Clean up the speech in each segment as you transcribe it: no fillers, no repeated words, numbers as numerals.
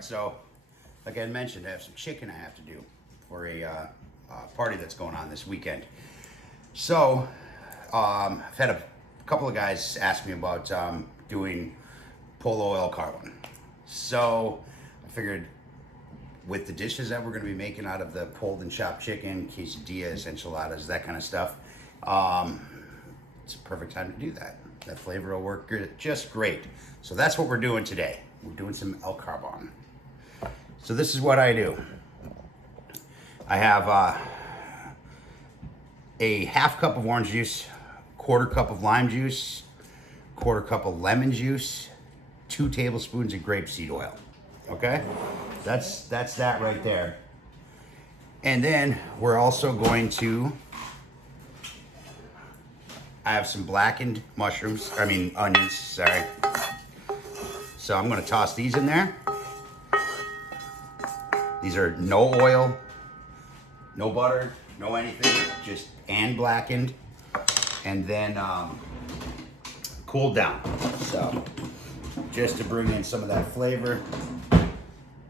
right, so like I mentioned, I have some chicken I have to do for a party that's going on this weekend. So I've had a couple of guys ask me about doing Pollo al Carbon. So I figured with the dishes that we're going to be making out of the pulled and chopped chicken, quesadillas, enchiladas, that kind of stuff, it's a perfect time to do that. That flavor will work just great. So that's what we're doing today. We're doing some al carbon. So this is what I do. I have a half cup of orange juice, quarter cup of lime juice, quarter cup of lemon juice, 2 tablespoons of grapeseed oil. Okay? That's that right there. And then we're also going to, I have some blackened onions, sorry. So I'm gonna toss these in there. These are no oil, no butter, no anything, just and blackened, and then cooled down. So just to bring in some of that flavor.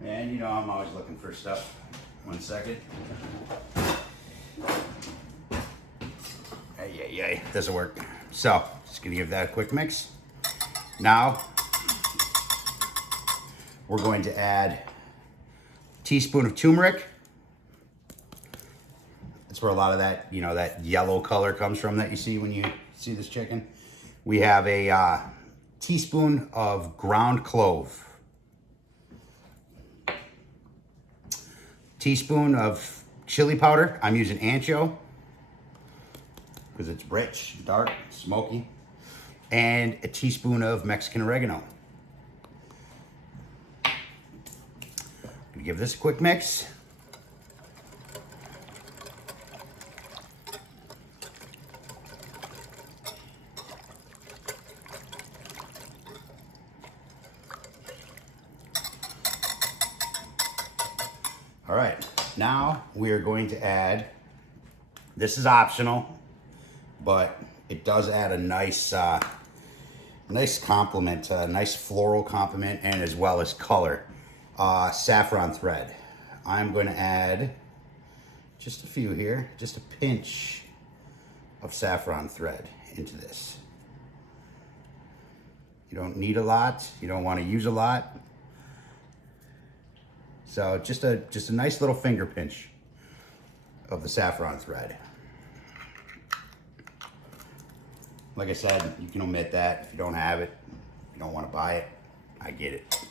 And you know, I'm always looking for stuff. 1 second. Hey, doesn't work. So just gonna give that a quick mix. Now we're going to add a teaspoon of turmeric. That's where a lot of that, you know, that yellow color comes from that you see when you see this chicken. We have a teaspoon of ground clove. Teaspoon of chili powder. I'm using ancho because it's rich, dark, smoky. And a teaspoon of Mexican oregano. Give this a quick mix. All right, now we are going to add, this is optional, but it does add a nice complement, a nice floral complement, and as well as color. Saffron thread. I'm going to add just a few here, just a pinch of saffron thread into this. You don't need a lot. You don't want to use a lot. So just a nice little finger pinch of the saffron thread. Like I said, you can omit that if you don't have it, if you don't want to buy it. I get it.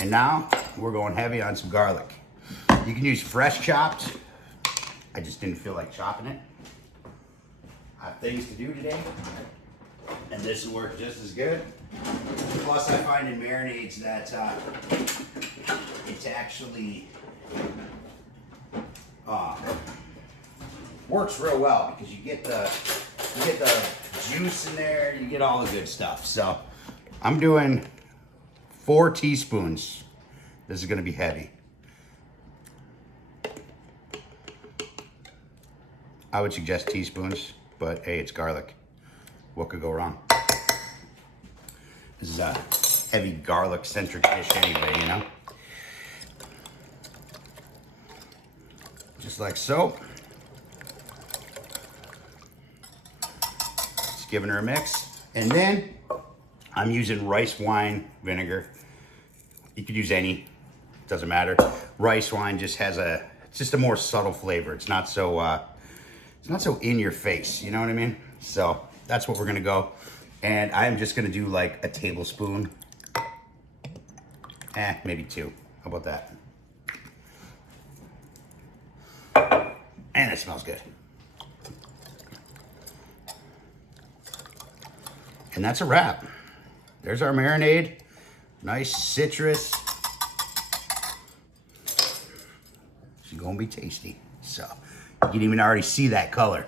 And now we're going heavy on some garlic. You can use fresh chopped. I just didn't feel like chopping it. I have things to do today, and this will work just as good. Plus, I find in marinades that it's actually works real well because you get the juice in there, you get all the good stuff. So I'm doing 4 teaspoons. This is gonna be heavy. I would suggest teaspoons, but hey, it's garlic. What could go wrong? This is a heavy garlic-centric dish anyway, you know? Just like so. Just giving her a mix. And then I'm using rice wine vinegar. You could use any, doesn't matter. Rice wine just has it's just a more subtle flavor. It's not so in your face, you know what I mean? So that's what we're gonna go. And I'm just gonna do like a tablespoon. Maybe 2, how about that? And it smells good. And that's a wrap. There's our marinade. Nice citrus. She's gonna be tasty. So you can even already see that color.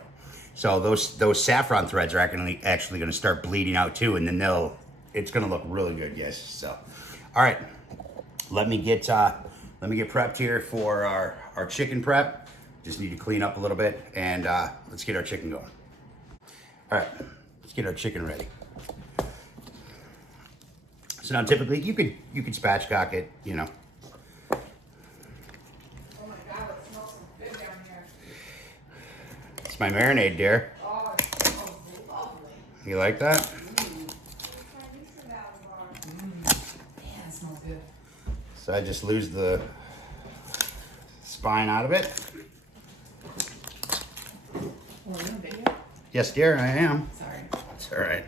So those saffron threads are actually gonna start bleeding out too, and then it's gonna look really good, yes. So, all right, let me get prepped here for our chicken prep. Just need to clean up a little bit, and let's get our chicken going. All right, get our chicken ready. So now typically you could spatchcock it, you know. Oh my God, it smells so good down here. It's my marinade, dear. Oh, it smells lovely. You like that? Man, it smells good. So I just lose the spine out of it. Oh, are you on video? Yes, dear, I am. Sorry. It's all right.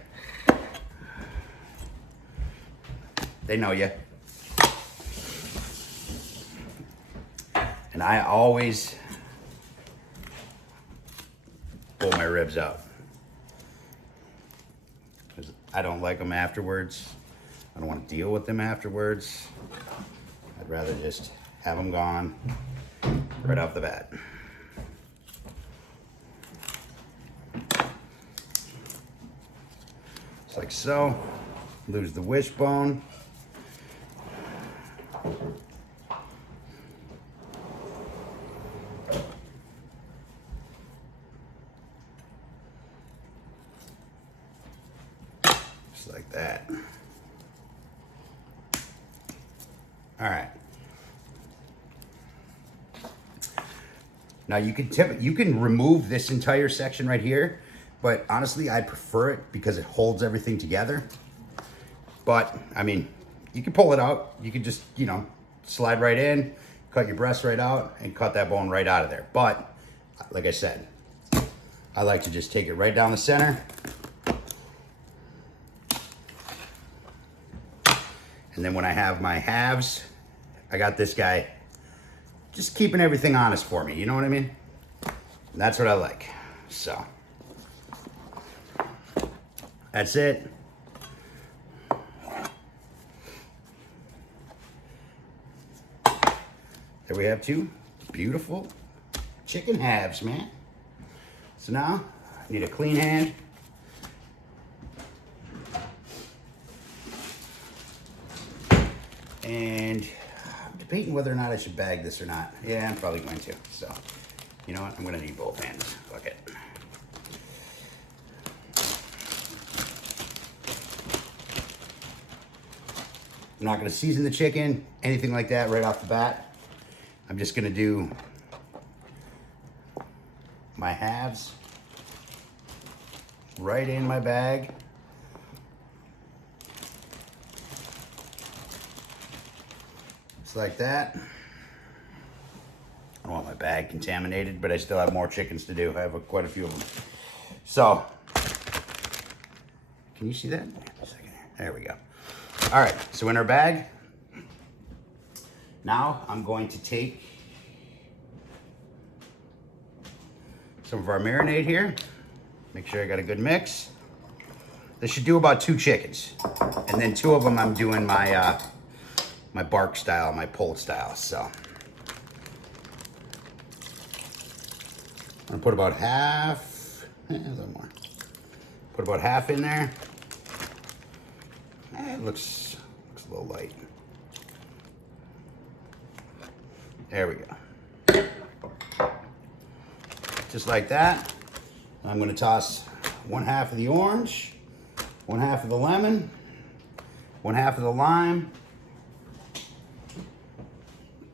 They know you. And I always pull my ribs out. Because I don't like them afterwards. I don't want to deal with them afterwards. I'd rather just have them gone right off the bat. Just like so. Lose the wishbone. Just like that. All right. Now you can remove this entire section right here, but honestly I prefer it because it holds everything together. But I mean, you can pull it out. You can just, you know, slide right in, cut your breast right out, and cut that bone right out of there. But like I said, I like to just take it right down the center. And then when I have my halves, I got this guy just keeping everything honest for me. You know what I mean? And that's what I like. So that's it. There we have two beautiful chicken halves, man. So now I need a clean hand. And I'm debating whether or not I should bag this or not. Yeah, I'm probably going to. So, you know what? I'm going to need both hands. Fuck it. I'm not going to season the chicken, anything like that right off the bat. I'm just going to do my halves right in my bag. Just like that. I don't want my bag contaminated, but I still have more chickens to do. I have quite a few of them. So, can you see that? A second. There we go. All right, so in our bag, now I'm going to take some of our marinade here. Make sure I got a good mix. This should do about 2 chickens. And then 2 of them I'm doing my my bark style, my pulled style. So I'm gonna put about half, a little more. Put about half in there. It looks a little light. There we go. Just like that. I'm going to toss 1/2 of the orange, 1/2 of the lemon, 1/2 of the lime.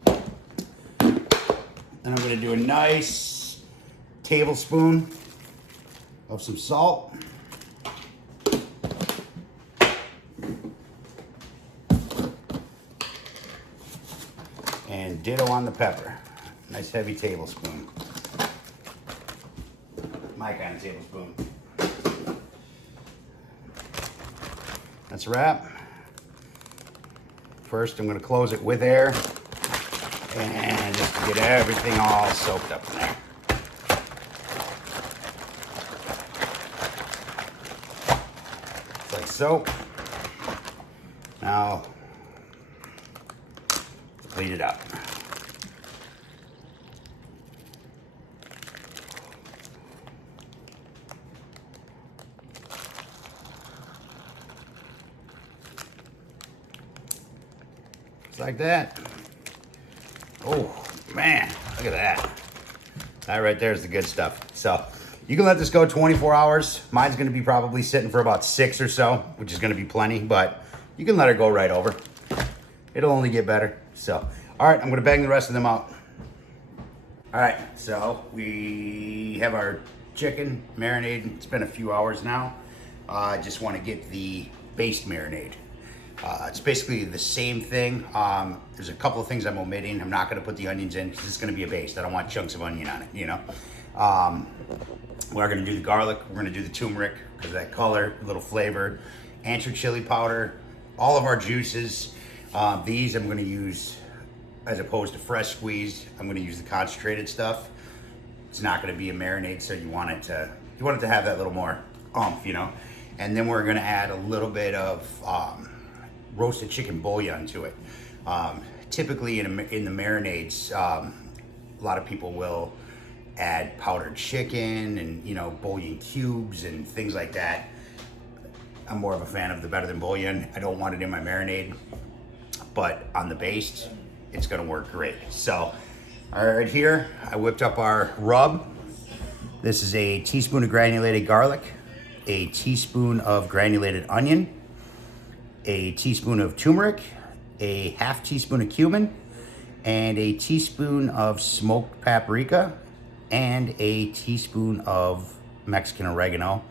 Then I'm going to do a nice tablespoon of some salt. And ditto on the pepper. Nice heavy tablespoon. My kind of tablespoon. That's a wrap. First, I'm going to close it with air and just to get everything all soaked up in there. Just like so. Now, bleed it up. Just like that. Oh man, look at that. That right there is the good stuff. So You can let this go 24 hours. Mine's gonna be probably sitting for about 6 or so, which is gonna be plenty, but you can let it go right over. It'll only get better. So, all right, I'm gonna bang the rest of them out. All right, so we have our chicken marinated. It's been a few hours now. I just wanna get the based marinade. It's basically the same thing. There's a couple of things I'm omitting. I'm not gonna put the onions in because it's gonna be a baste. I don't want chunks of onion on it, you know? We're gonna do the garlic, we're gonna do the turmeric because of that color, a little flavor, ancho chili powder, all of our juices. These I'm gonna use, as opposed to fresh squeezed, I'm gonna use the concentrated stuff. It's not gonna be a marinade, so you want it to have that little more oomph, you know? And then we're gonna add a little bit of roasted chicken bouillon to it. Typically in the marinades, a lot of people will add powdered chicken and, you know, bouillon cubes and things like that. I'm more of a fan of the better than bouillon. I don't want it in my marinade, but on the baste, it's gonna work great. So, all right, here, I whipped up our rub. This is a teaspoon of granulated garlic, a teaspoon of granulated onion, a teaspoon of turmeric, a half teaspoon of cumin, and a teaspoon of smoked paprika, and a teaspoon of Mexican oregano.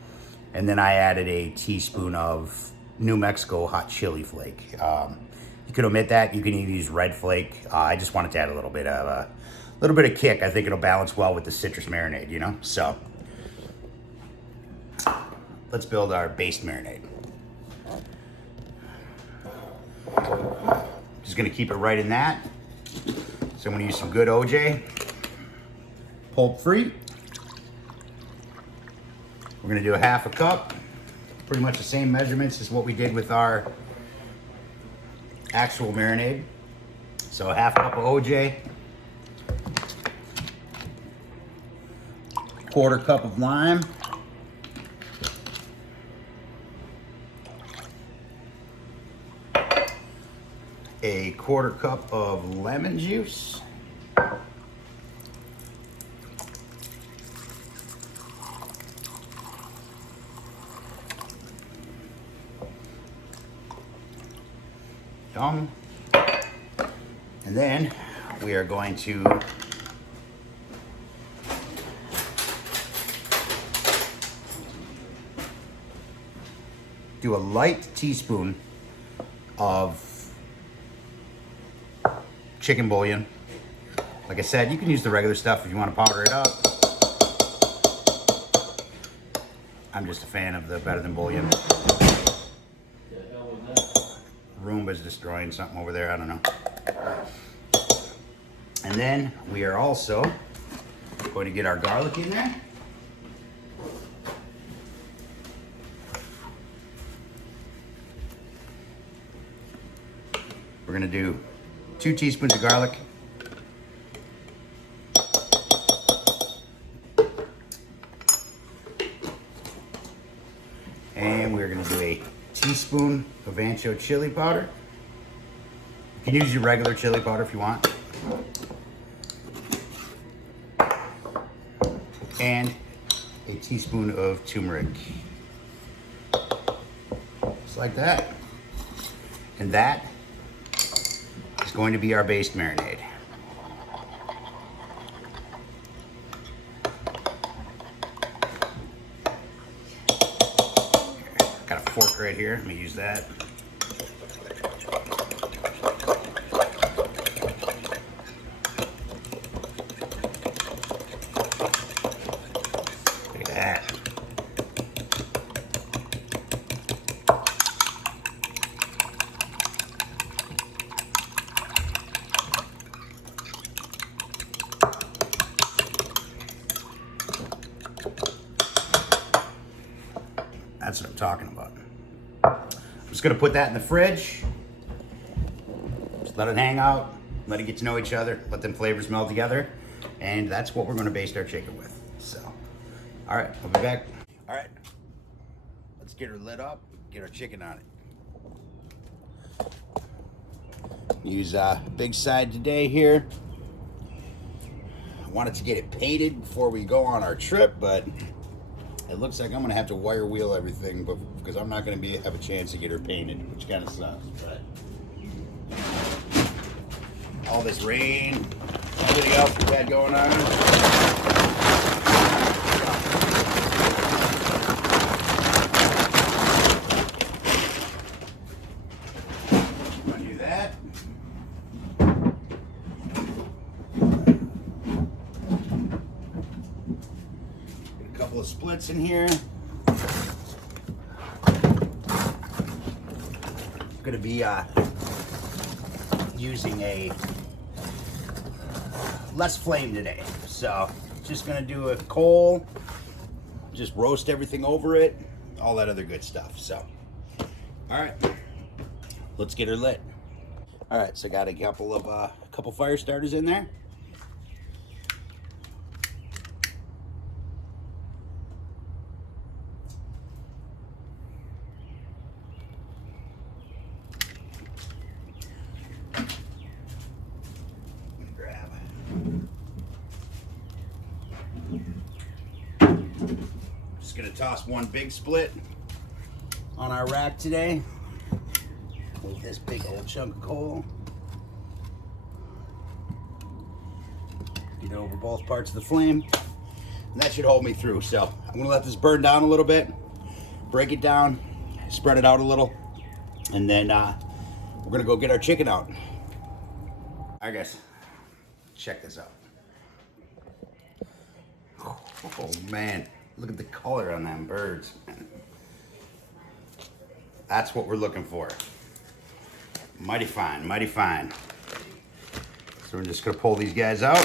And then I added a teaspoon of New Mexico hot chili flake. You could omit that. You can even use red flake. I just wanted to add a little bit of kick. I think it'll balance well with the citrus marinade, you know? So let's build our base marinade. Just gonna keep it right in that. So I'm gonna use some good OJ, pulp free. We're gonna do a half a cup, pretty much the same measurements as what we did with our actual marinade. So a half cup of OJ, quarter cup of lime, a quarter cup of lemon juice, yum, and then we are going to do a light teaspoon of chicken bouillon. Like I said, you can use the regular stuff if you want to powder it up. I'm just a fan of the better than bouillon. Roomba's destroying something over there, I don't know. And then we are also going to get our garlic in there. We're gonna do 2 teaspoons of garlic. And we're gonna do a teaspoon of ancho chili powder. You can use your regular chili powder if you want. And a teaspoon of turmeric. Just like that. And that is going to be our based marinade. Got a fork right here, let me use that. Look at that. That's what I'm talking about. I'm just gonna put that in the fridge. Just let it hang out, let it get to know each other, let them flavors meld together, and that's what we're gonna baste our chicken with. So, all right, I'll be back. All right, let's get her lit up, get our chicken on it. Use big side today here. I wanted to get it painted before we go on our trip, but It looks like I'm gonna have to wire wheel everything, but because I'm not gonna have a chance to get her painted, which kind of sucks. But all this rain, everything else we had going on. Splits in here. Going to be using a less flame today, so just going to do a coal, just roast everything over it, all that other good stuff. So, all right, let's get her lit. All right, so got a couple fire starters in there. Just gonna toss one big split on our rack today with this big old chunk of coal. Get it over both parts of the flame. And that should hold me through. So I'm gonna let this burn down a little bit, break it down, spread it out a little, and then we're gonna go get our chicken out. All right, guys, check this out. Oh man, look at the color on them birds. That's what we're looking for. Mighty fine, mighty fine. So we're just gonna pull these guys out.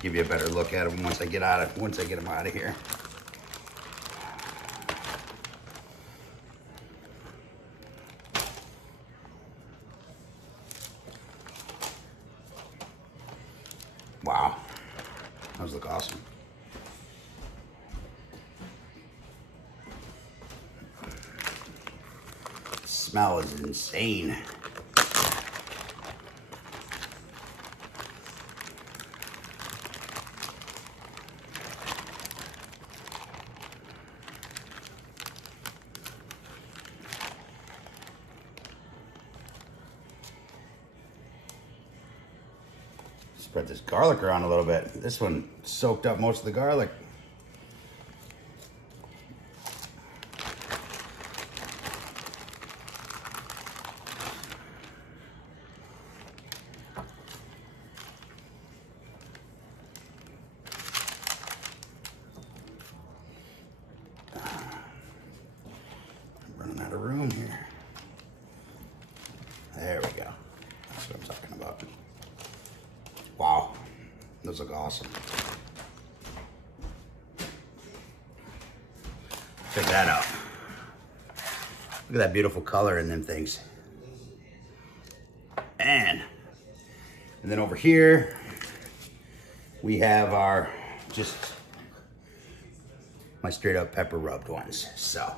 Give you a better look at them once I get them out of here. Wow, those look awesome. The smell is insane. Spread this garlic around a little bit. This one soaked up most of the garlic. I'm running out of room here. There we go. That's what I'm talking about. Wow, those look awesome. Check that out. Look at that beautiful color in them things. And then over here, we have our my straight up pepper rubbed ones. So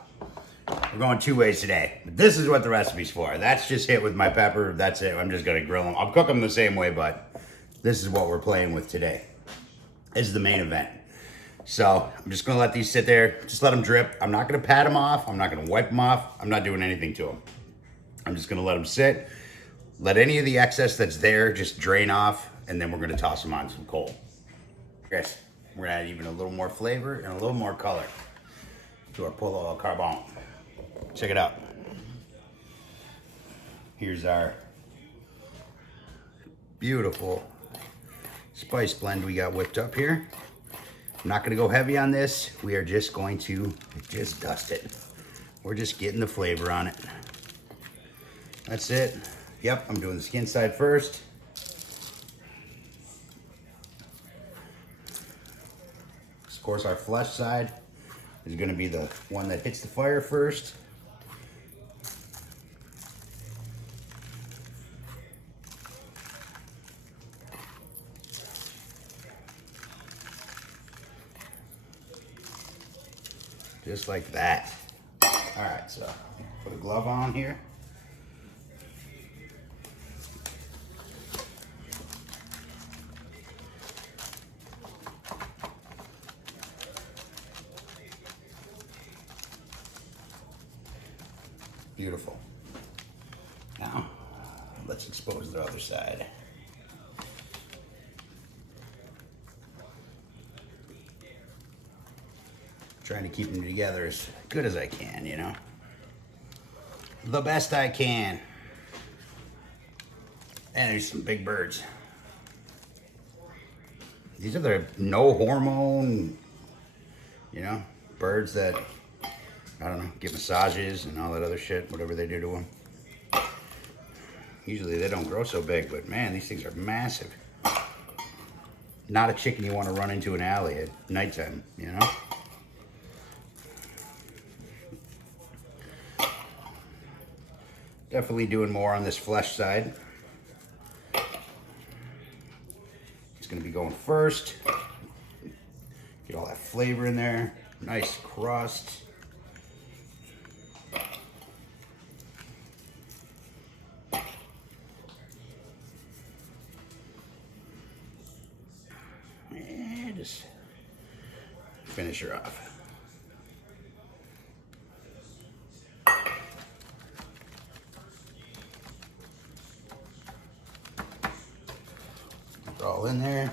we're going two ways today. But this is what the recipe's for. That's just hit with my pepper. That's it. I'm just gonna grill them. I'll cook them the same way, but this is what we're playing with today. This is the main event. So I'm just gonna let these sit there, just let them drip. I'm not gonna pat them off. I'm not gonna wipe them off. I'm not doing anything to them. I'm just gonna let them sit. Let any of the excess that's there just drain off, and then we're gonna toss them on some coal. Guys, we're gonna add even a little more flavor and a little more color to our Pollo al Carbon. Check it out. Here's our beautiful spice blend we got whipped up here. I'm not gonna go heavy on this. We are just going to just dust it. We're just getting the flavor on it. That's it. Yep, I'm doing the skin side first. Of course, our flesh side is gonna be the one that hits the fire first. Just like that. All right, so put a glove on here. Beautiful. Now, let's expose the other side. Trying to keep them together as good as I can, you know? The best I can. And there's some big birds. These are the no hormone, you know, birds that, I don't know, get massages and all that other shit, whatever they do to them. Usually they don't grow so big, but man, these things are massive. Not a chicken you want to run into an alley at nighttime, you know? Definitely doing more on this flesh side. It's gonna be going first. Get all that flavor in there. Nice crust. And just finish her off. All in there.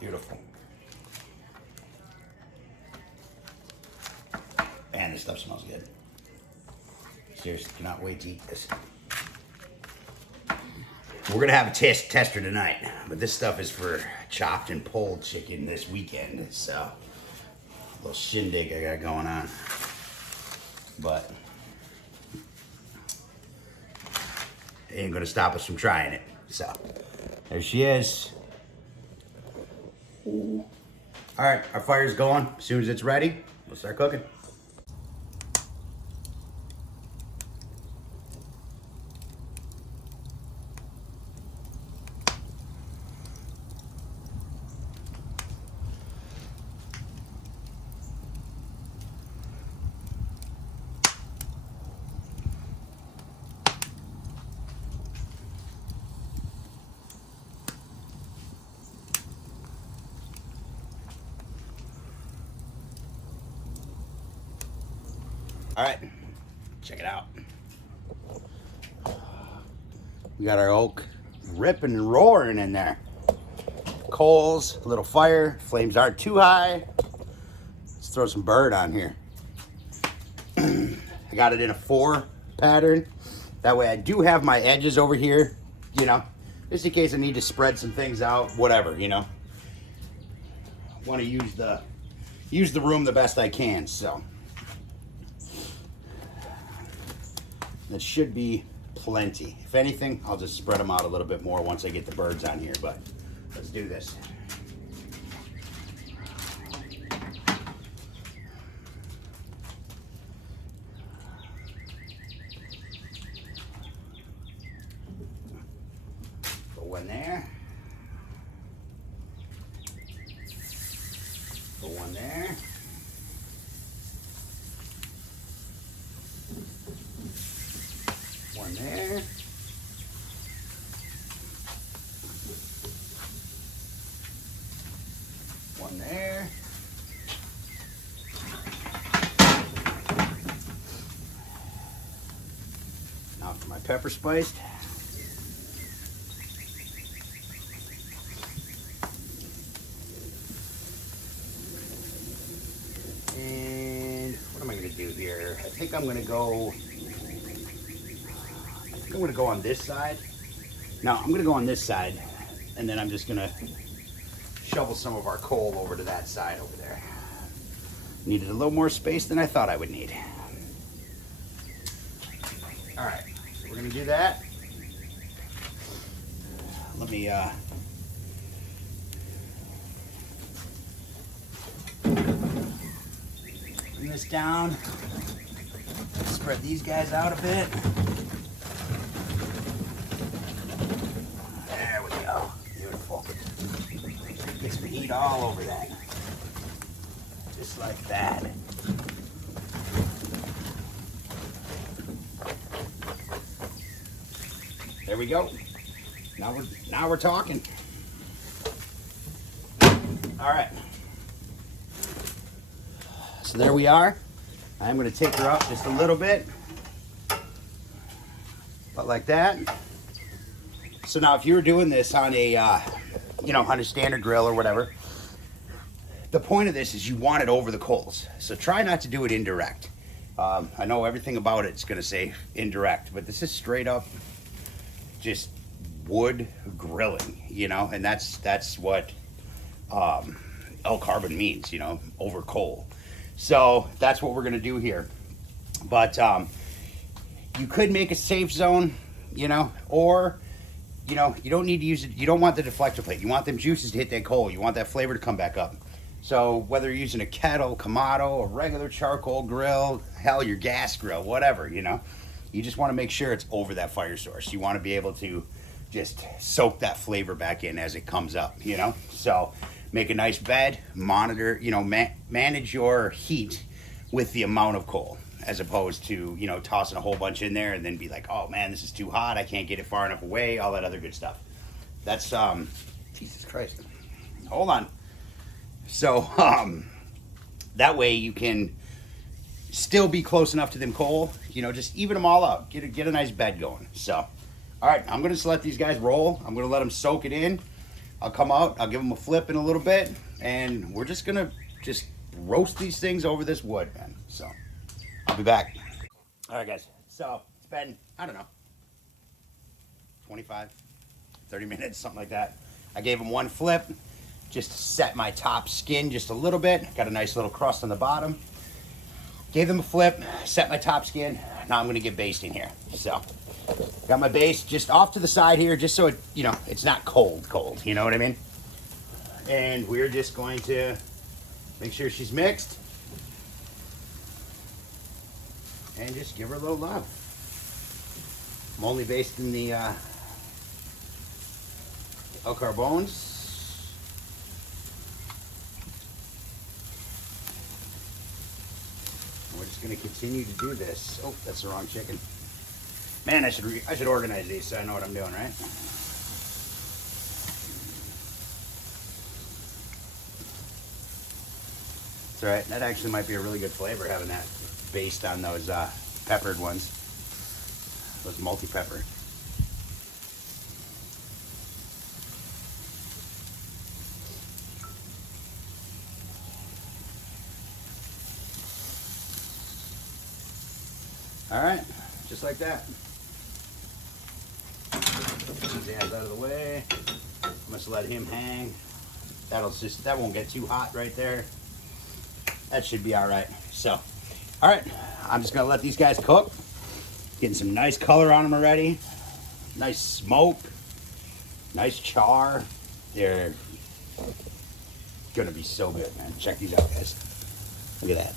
Beautiful. Man, this stuff smells good. Seriously, cannot wait to eat this. We're gonna have a tester tonight, but this stuff is for chopped and pulled chicken this weekend. So, a little shindig I got going on. But, it ain't gonna stop us from trying it. So, there she is. All right, our fire's going. As soon as it's ready, we'll start cooking. All right, check it out. We got our oak ripping and roaring in there. Coals, a little fire, flames aren't too high. Let's throw some bird on here. I got it in a 4 pattern. That way I do have my edges over here, you know, just in case I need to spread some things out, whatever, you know. Want to use the room the best I can, so. That should be plenty. If anything, I'll just spread them out a little bit more once I get the birds on here, but let's do this. Put one there. Put one there. One there. One there. Now for my pepper spiced. And what am I going to do here? I think I'm going to go on this side. Now I'm gonna go on this side, and then I'm just gonna shovel some of our coal over to that side over there. Needed a little more space than I thought I would need. All right, so we're gonna do that. Let me bring this down. Spread these guys out a bit. There we go. Beautiful. Get some heat all over that. Just like that. There we go. Now we're talking. All right. So there we are. I'm going to take her up just a little bit. About like that. So now if you were doing this on a, on a standard grill or whatever, the point of this is you want it over the coals. So try not to do it indirect. I know everything about it's going to say indirect, but this is straight up just wood grilling, and that's what al carbon means, over coal. So that's what we're going to do here. But you could make a safe zone, or you don't need to use it. You don't want the deflector plate. You want them juices to hit that coal. You want that flavor to come back up. So whether you're using a kettle, Kamado, a regular charcoal grill, hell, your gas grill, whatever, you just want to make sure it's over that fire source. You want to be able to just soak that flavor back in as it comes up, So make a nice bed, monitor, manage your heat with the amount of coal, as opposed to, tossing a whole bunch in there and then be like, oh man, this is too hot. I can't get it far enough away, all that other good stuff. That's, Jesus Christ. Hold on. So, that way you can still be close enough to them coal, just even them all out, get a nice bed going. So, all right, I'm gonna just let these guys roll. I'm gonna let them soak it in. I'll come out, I'll give them a flip in a little bit, and we're just gonna roast these things over this wood, man. So, I'll be back. All right, guys, so it's been, I don't know, 25, 30 minutes, something like that. I gave them one flip, just to set my top skin just a little bit. Got a nice little crust on the bottom. Gave them a flip, set my top skin. Now I'm gonna get basting here. So, got my base just off to the side here, just so it, it's not cold, you know what I mean? And we're just going to make sure she's mixed. And just give her a little love. I'm only basting the al carbons. We're just going to continue to do this. Oh, that's the wrong chicken. Man, I should organize these so I know what I'm doing, right? That's all right. That actually might be a really good flavor, having that based on those peppered ones. Those multi-pepper. All right, just like that. These ads out of the way. I'm just let him hang. That won't get too hot right there. That should be all right. So, all right, I'm just gonna let these guys cook. Getting some nice color on them already. Nice smoke. Nice char. They're gonna be so good, man. Check these out, guys. Look at that.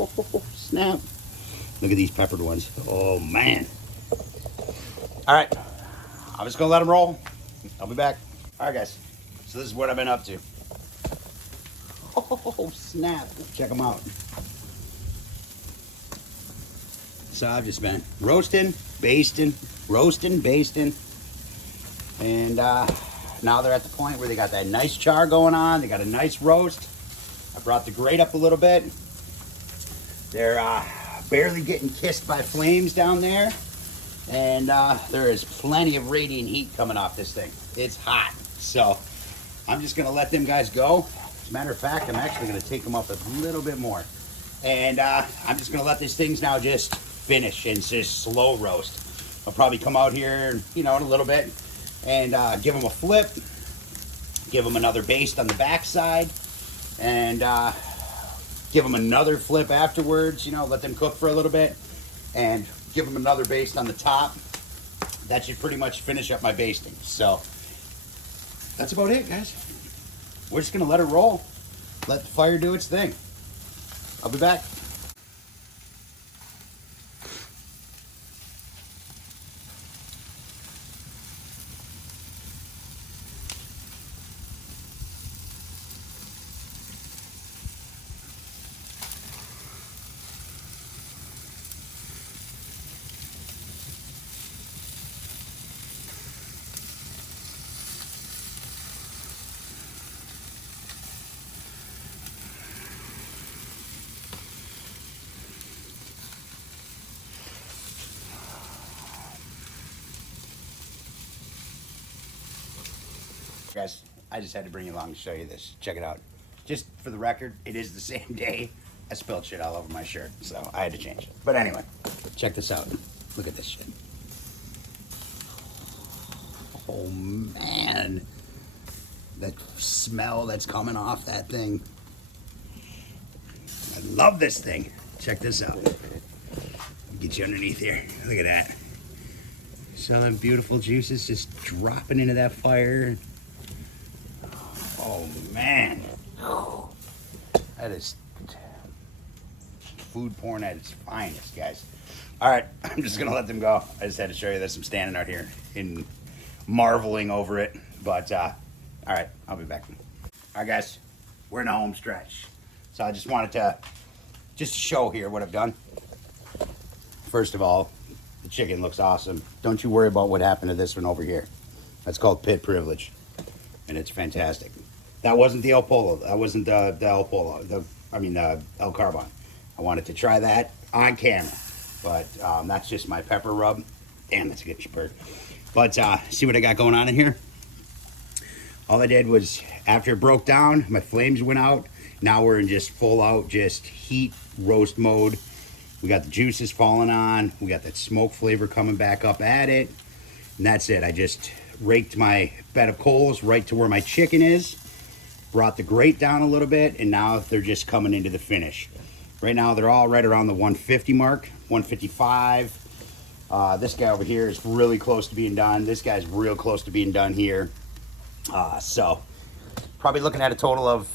Oh, snap. Look at these peppered ones. Oh, man. All right. I'm just going to let them roll. I'll be back. All right, guys. So this is what I've been up to. Oh, snap. Check them out. So I've just been roasting, basting, and now they're at the point where they got that nice char going on. They got a nice roast. I brought the grate up a little bit. They're barely getting kissed by flames down there, and there is plenty of radiant heat coming off this thing. It's hot. So I'm just gonna let them guys go. As a matter of fact, I'm actually gonna take them up a little bit more, and I'm just gonna let these things now just finish and just slow roast. I'll probably come out here, in a little bit, and give them a flip, give them another baste on the back side, and give them another flip afterwards, let them cook for a little bit, and give them another baste on the top. That should pretty much finish up my basting. So that's about it, guys. We're just gonna let it roll. Let the fire do its thing. I'll be back. Guys, I just had to bring you along to show you this. Check it out. Just for the record, it is the same day I spilled shit all over my shirt, so I had to change it. But anyway, check this out. Look at this shit. Oh man, that smell that's coming off that thing. I love this thing. Check this out. Get you underneath here. Look at that. See all them beautiful juices just dropping into that fire. Oh man, that is food porn at its finest, guys. All right, I'm just gonna let them go. I just had to show you this. I'm standing out here in marveling over it, but all right, I'll be back. All right, guys, we're in the home stretch, so I just wanted to show here what I've done. First of all, the chicken looks awesome. Don't you worry about what happened to this one over here. That's called pit privilege, and it's fantastic. That wasn't the El Polo. That wasn't the El Polo. The El Carbon. I wanted to try that on camera, but that's just my pepper rub. Damn, that's a good bird. But see what I got going on in here? All I did was, after it broke down, my flames went out. Now we're in just full out, just heat roast mode. We got the juices falling on. We got that smoke flavor coming back up at it. And that's it. I just raked my bed of coals right to where my chicken is. Brought the grate down a little bit, and now they're just coming into the finish. Right now, they're all right around the 150 mark, 155. This guy over here is really close to being done. This guy's real close to being done here. So, probably looking at a total of,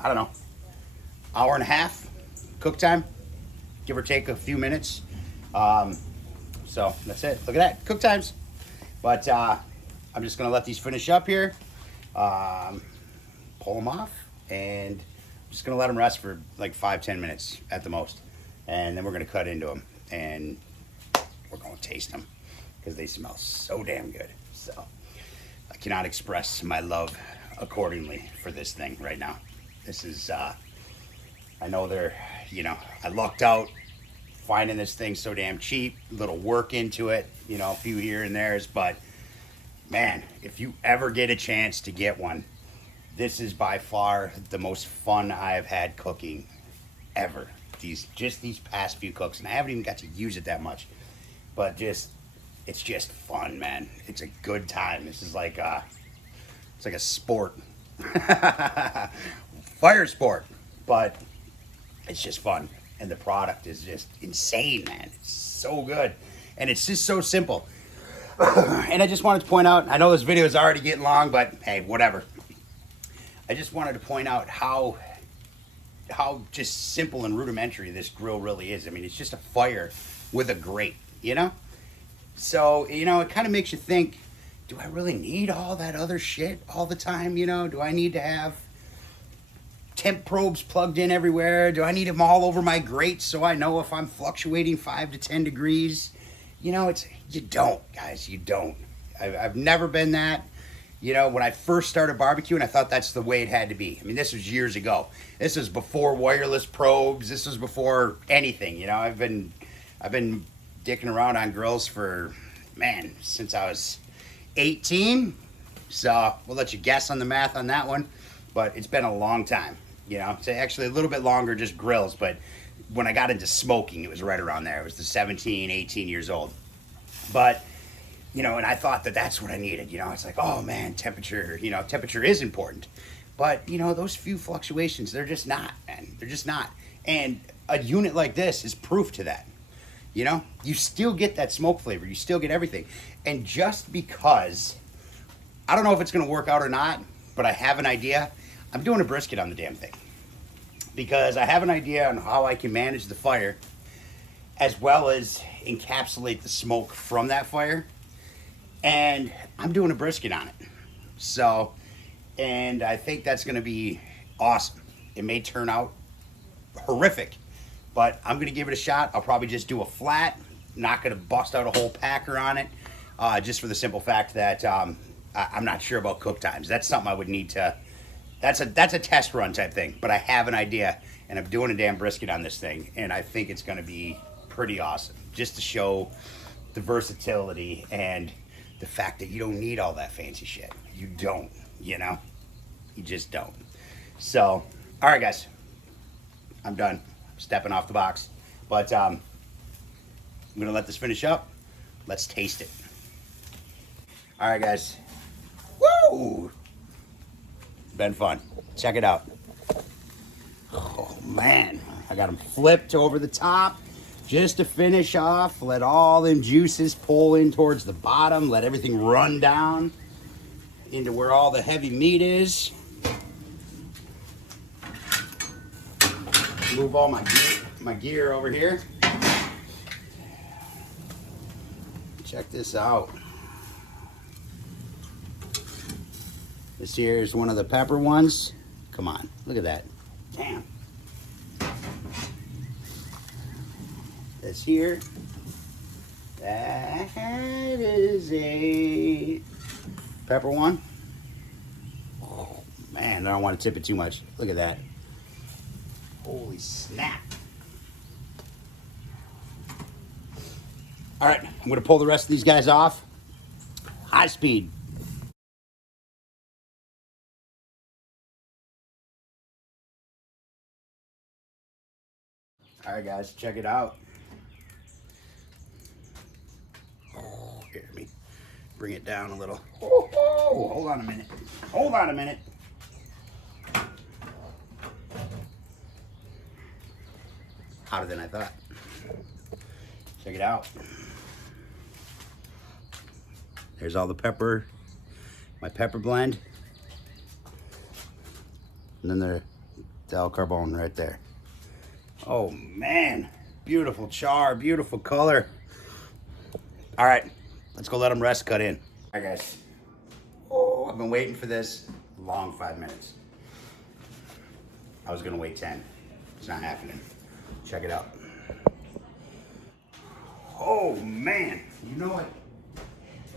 I don't know, hour and a half cook time, give or take a few minutes. So, that's it. Look at that, cook times. But I'm just going to let these finish up here. Pull them off, and I'm just gonna let them rest for like 5-10 minutes at the most, and then we're gonna cut into them and we're gonna taste them because they smell so damn good. So I cannot express my love accordingly for this thing right now. This is I know I lucked out finding this thing so damn cheap, little work into it, a few here and there's, but man, if you ever get a chance to get one, this is by far the most fun I have had cooking ever. These past few cooks, and I haven't even got to use it that much, but it's just fun, man. It's a good time. This is like it's like a sport, fire sport, but it's just fun, and the product is just insane, man. It's so good, and it's just so simple. And I just wanted to point out, I know this video is already getting long, but hey, whatever. I just wanted to point out how just simple and rudimentary this grill really is. I mean, it's just a fire with a grate, So, it kind of makes you think, do I really need all that other shit all the time, Do I need to have temp probes plugged in everywhere? Do I need them all over my grate so I know if I'm fluctuating 5 to 10 degrees? You don't, guys, you don't. I've never been that. When I first started barbecuing, I thought that's the way it had to be. I mean, this was years ago. This was before wireless probes. This was before anything. I've been dicking around on grills for, man, since I was 18. So we'll let you guess on the math on that one. But it's been a long time. It's actually a little bit longer just grills. But when I got into smoking, it was right around there. It was the 17, 18 years old. But and I thought that that's what I needed. It's like, oh man, temperature, temperature is important. But, those few fluctuations, they're just not, man. They're just not. And a unit like this is proof to that. You still get that smoke flavor. You still get everything. And just because, I don't know if it's going to work out or not, but I have an idea. I'm doing a brisket on the damn thing. because I have an idea on how I can manage the fire as well as encapsulate the smoke from that fire. And I'm doing a brisket on it. So, and I think that's gonna be awesome. It may turn out horrific, but I'm gonna give it a shot. I'll probably just do a flat, not gonna bust out a whole packer on it, just for the simple fact that I'm not sure about cook times. That's something I would need to, that's a test run type thing, but I have an idea, and I'm doing a damn brisket on this thing, and I think it's gonna be pretty awesome, just to show the versatility and the fact that you don't need all that fancy shit. You don't, you know? You just don't. So, all right, guys. I'm done. Stepping off the box. But I'm going to let this finish up. Let's taste it. All right, guys. Woo! Been fun. Check it out. Oh, man. I got them flipped over the top just to finish off. Let all them juices pull in towards the bottom. Let everything run down into where all the heavy meat is. Move all my gear over here. Check this out. This here is one of the pepper ones. Come on, look at that. Damn. This here, that is a pepper one. Oh man, I don't want to tip it too much. Look at that. Holy snap. All right, I'm gonna pull the rest of these guys off. High speed. All right, guys, check it out. Oh, here, let me bring it down a little. Oh, hold on a minute. Hold on a minute. Hotter than I thought. Check it out. There's all the pepper, my pepper blend. And then the Al Carbon right there. Oh man, beautiful char, beautiful color. All right, let's go let them rest, cut in. All right, guys. Oh, I've been waiting for this a long 5 minutes. I was gonna wait 10. It's not happening. Check it out. Oh man, you know what?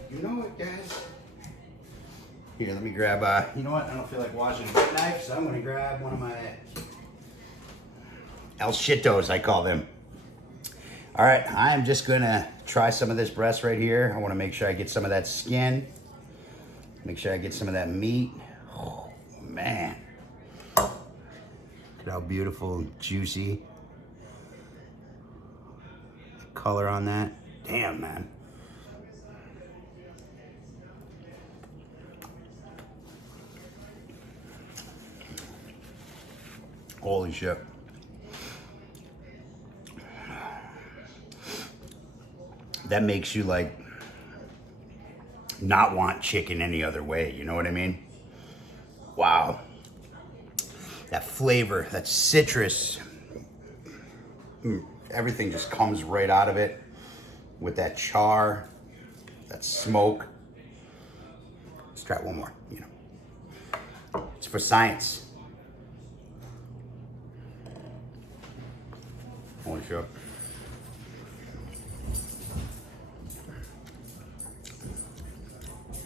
You know what, guys? Here, let me grab, you know what? I don't feel like washing a knife, so I'm gonna grab one of my El Shitos, I call them. All right, I am just gonna try some of this breast right here. I wanna make sure I get some of that skin. Make sure I get some of that meat. Oh man. Look at how beautiful and juicy. Color on that. Damn, man. Holy shit. That makes you like not want chicken any other way, you know what I mean? Wow. That flavor, that citrus, everything just comes right out of it with that char, that smoke. Let's try one more, you know. It's for science. Holy shit.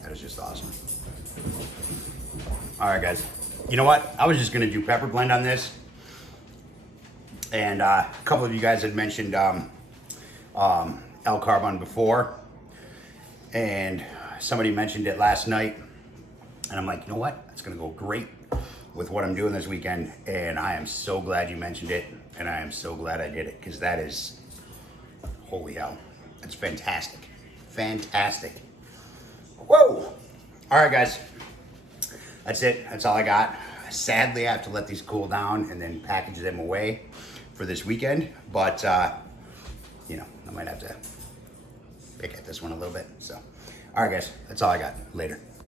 That is just awesome. All right, guys. You know what? I was just gonna do pepper blend on this. And a couple of you guys had mentioned El Carbon before. And somebody mentioned it last night. And I'm like, you know what? It's gonna go great with what I'm doing this weekend. And I am so glad you mentioned it. And I am so glad I did it, because that is, holy hell. That's fantastic. Fantastic. Whoa! All right, guys. That's it. That's all I got. Sadly, I have to let these cool down and then package them away for this weekend. But, you know, I might have to pick at this one a little bit. So, all right, guys. That's all I got. Later.